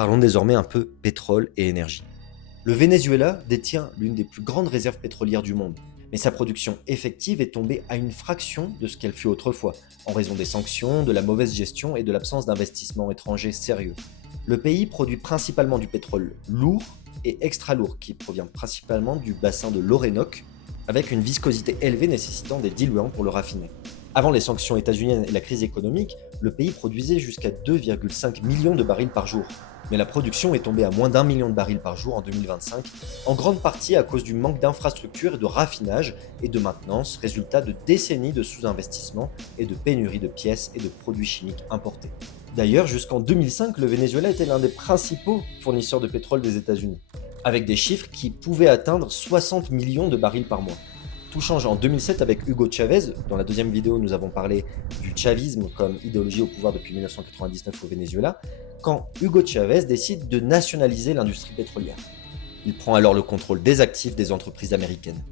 Parlons désormais un peu pétrole et énergie. Le Venezuela détient l'une des plus grandes réserves pétrolières du monde, mais sa production effective est tombée à une fraction de ce qu'elle fut autrefois, en raison des sanctions, de la mauvaise gestion et de l'absence d'investissements étrangers sérieux. Le pays produit principalement du pétrole lourd et extra lourd, qui provient principalement du bassin de l'Orénoque, avec une viscosité élevée nécessitant des diluants pour le raffiner. Avant les sanctions états-uniennes et la crise économique, le pays produisait jusqu'à 2,5 millions de barils par jour. Mais la production est tombée à moins d'1 million de barils par jour en 2025, en grande partie à cause du manque d'infrastructures et de raffinage et de maintenance, résultat de décennies de sous-investissement et de pénurie de pièces et de produits chimiques importés. D'ailleurs, jusqu'en 2005, le Venezuela était l'un des principaux fournisseurs de pétrole des États-Unis, avec des chiffres qui pouvaient atteindre 60 millions de barils par mois. Tout change en 2007 avec Hugo Chavez. Dans la deuxième vidéo, nous avons parlé du chavisme comme idéologie au pouvoir depuis 1999 au Venezuela, quand Hugo Chavez décide de nationaliser l'industrie pétrolière. Il prend alors le contrôle des actifs des entreprises américaines.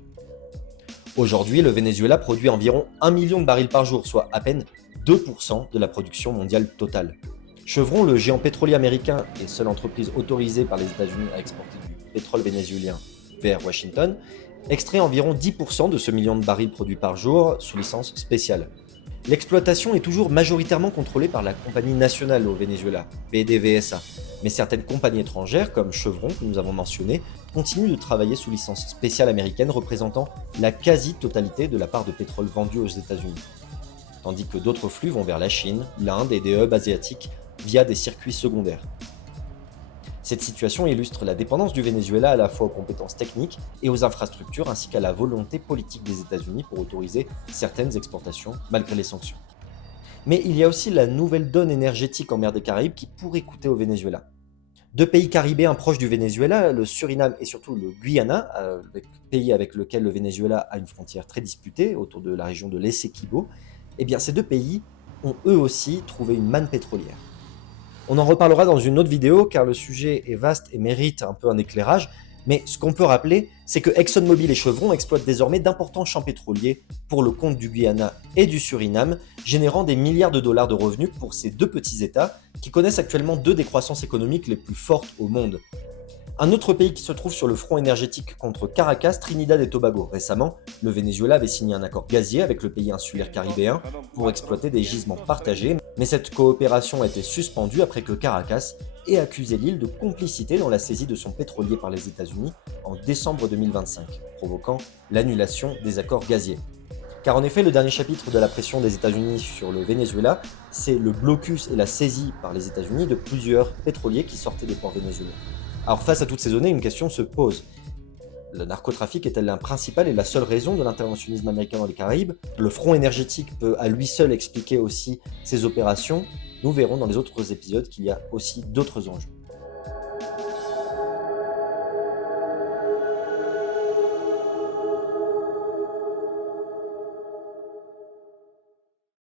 Aujourd'hui, le Venezuela produit environ 1 million de barils par jour, soit à peine 2% de la production mondiale totale. Chevron, le géant pétrolier américain et seule entreprise autorisée par les États-Unis à exporter du pétrole vénézuélien vers Washington, extrait environ 10% de ce million de barils produits par jour sous licence spéciale. L'exploitation est toujours majoritairement contrôlée par la compagnie nationale au Venezuela, PDVSA, mais certaines compagnies étrangères, comme Chevron que nous avons mentionné, continuent de travailler sous licence spéciale américaine représentant la quasi-totalité de la part de pétrole vendue aux États-Unis, tandis que d'autres flux vont vers la Chine, l'Inde et des hubs asiatiques via des circuits secondaires. Cette situation illustre la dépendance du Venezuela à la fois aux compétences techniques et aux infrastructures ainsi qu'à la volonté politique des États-Unis pour autoriser certaines exportations malgré les sanctions. Mais il y a aussi la nouvelle donne énergétique en mer des Caraïbes qui pourrait coûter au Venezuela. Deux pays caribéens proches du Venezuela, le Suriname et surtout le Guyana, pays avec lequel le Venezuela a une frontière très disputée autour de la région de l'Essequibo, eh bien ces deux pays ont eux aussi trouvé une manne pétrolière. On en reparlera dans une autre vidéo car le sujet est vaste et mérite un peu un éclairage, mais ce qu'on peut rappeler, c'est que ExxonMobil et Chevron exploitent désormais d'importants champs pétroliers pour le compte du Guyana et du Suriname, générant des milliards de dollars de revenus pour ces deux petits États qui connaissent actuellement deux des croissances économiques les plus fortes au monde. Un autre pays qui se trouve sur le front énergétique contre Caracas, Trinidad et Tobago. Récemment, le Venezuela avait signé un accord gazier avec le pays insulaire caribéen pour exploiter des gisements partagés, mais cette coopération a été suspendue après que Caracas ait accusé l'île de complicité dans la saisie de son pétrolier par les États-Unis en décembre 2025, provoquant l'annulation des accords gaziers. Car en effet, le dernier chapitre de la pression des États-Unis sur le Venezuela, c'est le blocus et la saisie par les États-Unis de plusieurs pétroliers qui sortaient des ports vénézuéliens. Alors face à toutes ces données, une question se pose. Le narcotrafic est-elle la principale et la seule raison de l'interventionnisme américain dans les Caraïbes? Le front énergétique peut à lui seul expliquer aussi ces opérations. Nous verrons dans les autres épisodes qu'il y a aussi d'autres enjeux.